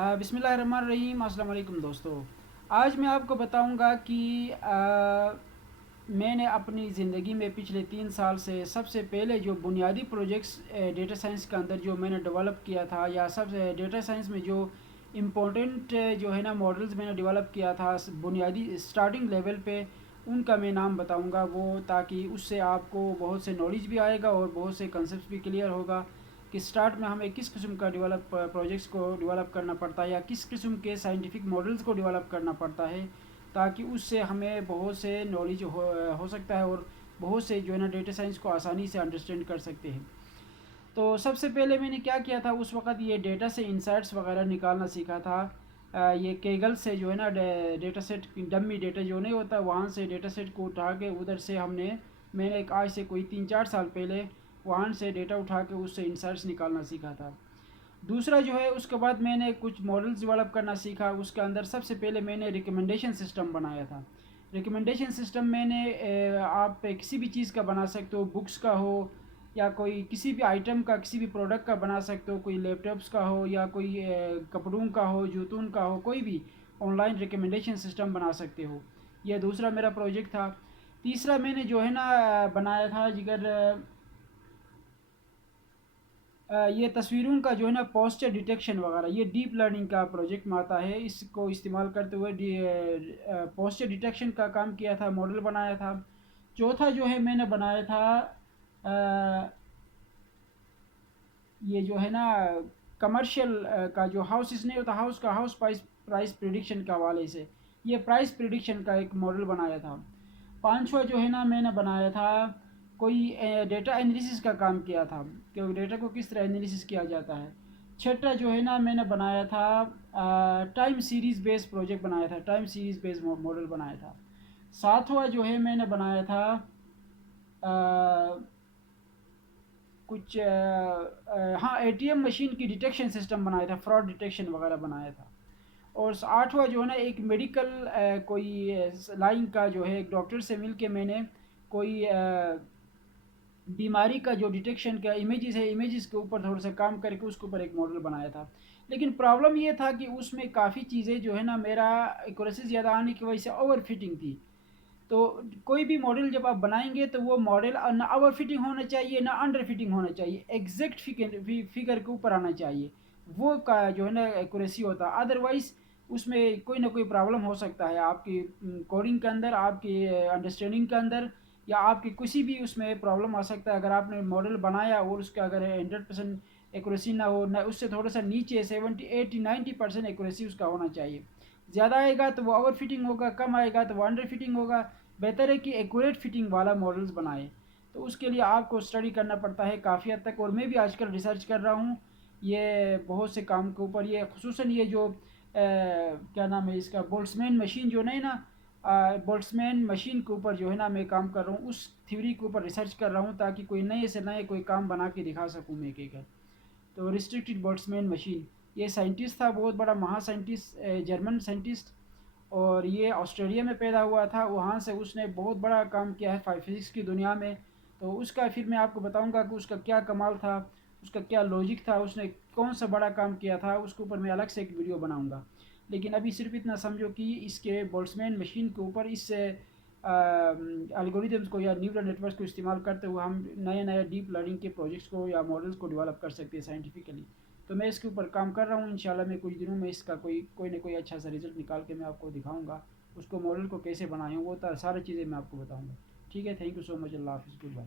बिस्मिल्लाहिर्रहमानिर्रहीम। अस्सलाम वालेकुम दोस्तों। आज मैं आपको बताऊंगा कि मैंने अपनी ज़िंदगी में पिछले 3 साल से सबसे पहले जो बुनियादी प्रोजेक्ट्स डेटा साइंस के अंदर जो मैंने डेवलप किया था, या सबसे डेटा साइंस में जो इम्पोर्टेंट जो है ना मॉडल्स मैंने डेवलप किया था बुनियादी स्टार्टिंग लेवल पे, उनका मैं नाम बताऊंगा वो, ताकि उससे आपको बहुत से नॉलेज भी आएगा और बहुत से कंसेप्ट भी क्लियर होगा कि स्टार्ट में हमें किस किस्म का प्रोजेक्ट्स को डेवलप करना पड़ता है, या किस किस्म के साइंटिफिक मॉडल्स को डेवलप करना पड़ता है, ताकि उससे हमें बहुत से नॉलेज हो सकता है और बहुत से जो है ना डेटा साइंस को आसानी से अंडरस्टैंड कर सकते हैं। तो सबसे पहले मैंने क्या किया था, उस वक्त ये डेटा से इंसाइट्स वगैरह निकालना सीखा था। ये केगल से जो है ना डेटा सेट, डमी डेटा जो नहीं होता, वहाँ से डेटा सेट को उठा के उधर से मैंने एक आज से कोई 3-4 साल पहले वहाँ से डेटा उठा के उससे इंसाइट्स निकालना सीखा था। दूसरा जो है, उसके बाद मैंने कुछ मॉडल्स डेवलप करना सीखा। उसके अंदर सबसे पहले मैंने रिकमेंडेशन सिस्टम बनाया था। रिकमेंडेशन सिस्टम आप किसी भी चीज़ का बना सकते हो, बुक्स का हो या कोई किसी भी आइटम का, किसी भी प्रोडक्ट का बना सकते हो, कोई लैपटॉप्स का हो या कोई कपड़ों का हो, जूतों का हो, कोई भी ऑनलाइन रिकमेंडेशन सिस्टम बना सकते हो। यह दूसरा मेरा प्रोजेक्ट था। तीसरा मैंने जो है ना बनाया था जिगर ये तस्वीरों का जो है ना पोस्चर डिटेक्शन वगैरह, ये डीप लर्निंग का प्रोजेक्ट में आता है। इसको इस्तेमाल करते हुए पोस्चर डिटेक्शन का काम किया था, मॉडल बनाया था। चौथा जो है मैंने बनाया था अ, ये जो है ना कमर्शियल का जो हाउस नहीं होता, हाउस प्राइस प्राइस प्रिडिक्शन के हवाले से ये प्राइस प्रिडिक्शन का एक मॉडल बनाया था। पांचवा जो है ना मैंने बनाया था कोई डेटा एनालिसिस का काम किया था, कि डेटा को किस तरह एनालिसिस किया जाता है। छठा जो है ना मैंने बनाया था टाइम सीरीज़ बेस्ड प्रोजेक्ट बनाया था, टाइम सीरीज़ बेस्ड मॉडल बनाया था। सातवां जो है मैंने बनाया था कुछ हाँ, एटीएम मशीन की डिटेक्शन सिस्टम बनाया था, फ्रॉड डिटेक्शन वगैरह बनाया था। और आठवां जो है ना एक मेडिकल कोई लाइन का जो है, एक डॉक्टर से मिल के मैंने कोई बीमारी का जो डिटेक्शन का इमेजेस है, इमेजेस के ऊपर थोड़ा सा काम करके उसके ऊपर एक मॉडल बनाया था। लेकिन प्रॉब्लम ये था कि उसमें काफ़ी चीज़ें जो है ना, मेरा एक्यूरेसी ज़्यादा आने की वजह से ओवर फिटिंग थी। तो कोई भी मॉडल जब आप बनाएंगे तो वो मॉडल ना ओवर फिटिंग होना चाहिए, ना अंडर फिटिंग होना चाहिए, एग्जैक्ट फिगर के ऊपर आना चाहिए। वो का जो है ना एक्यूरेसी होता, अदरवाइज उसमें कोई ना कोई प्रॉब्लम हो सकता है आपकी कोडिंग के अंदर, आपकी अंडरस्टैंडिंग के अंदर, या आपकी किसी भी उसमें प्रॉब्लम आ सकता है। अगर आपने मॉडल बनाया और उसका अगर 100% एक्यूरेसी ना हो, ना उससे थोड़ा सा नीचे 70 80 90% एक्यूरेसी उसका होना चाहिए। ज़्यादा आएगा तो वो ओवर फिटिंग होगा, कम आएगा तो वो अंडर फिटिंग होगा। बेहतर है कि एक्यूरेट फिटिंग वाला मॉडल्स बनाएं। तो उसके लिए आपको स्टडी करना पड़ता है काफ़ी हद तक, और मैं भी आजकल रिसर्च कर रहा हूँ ये बहुत से काम के ऊपर। ये खुसूसन ये जो क्या नाम है इसका, बोल्ट्जमैन मशीन जो नहीं ना, बोल्ट्जमैन मशीन के ऊपर जो है ना मैं काम कर रहा हूँ, उस थ्योरी के ऊपर रिसर्च कर रहा हूँ, ताकि कोई नए से नए कोई काम बना के दिखा सकूँ मैं एक एक। तो रिस्ट्रिक्टेड बोल्ट्जमैन मशीन, ये साइंटिस्ट था, बहुत बड़ा महा साइंटिस्ट, जर्मन साइंटिस्ट, और ये ऑस्ट्रेलिया में पैदा हुआ था। वहाँ से उसने बहुत बड़ा काम किया है फिज़िक्स की दुनिया में। तो उसका फिर मैं आपको बताऊंगा कि उसका क्या कमाल था, उसका क्या लॉजिक था, उसने कौन सा बड़ा काम किया था, उसके ऊपर मैं अलग से एक वीडियो बनाऊंगा। लेकिन अभी सिर्फ इतना समझो कि इसके बोल्ट्जमैन मशीन के ऊपर इस एल्गोरिदम्स को या न्यूरल नेटवर्क को इस्तेमाल करते हुए हम नए नए डीप लर्निंग के प्रोजेक्ट्स को या मॉडल्स को डेवलप कर सकते हैं साइंटिफिकली। तो मैं इसके ऊपर काम कर रहा हूँ। इंशाल्लाह मैं कुछ दिनों में इसका कोई ना कोई अच्छा सा रिजल्ट निकाल के मैं आपको दिखाऊंगा। उसको मॉडल को कैसे बनाए हूँ वो सारी चीज़ें मैं आपको बताऊँगा। ठीक है, थैंक यू सो मच। अल्लाह हाफिज़, गुड बाय।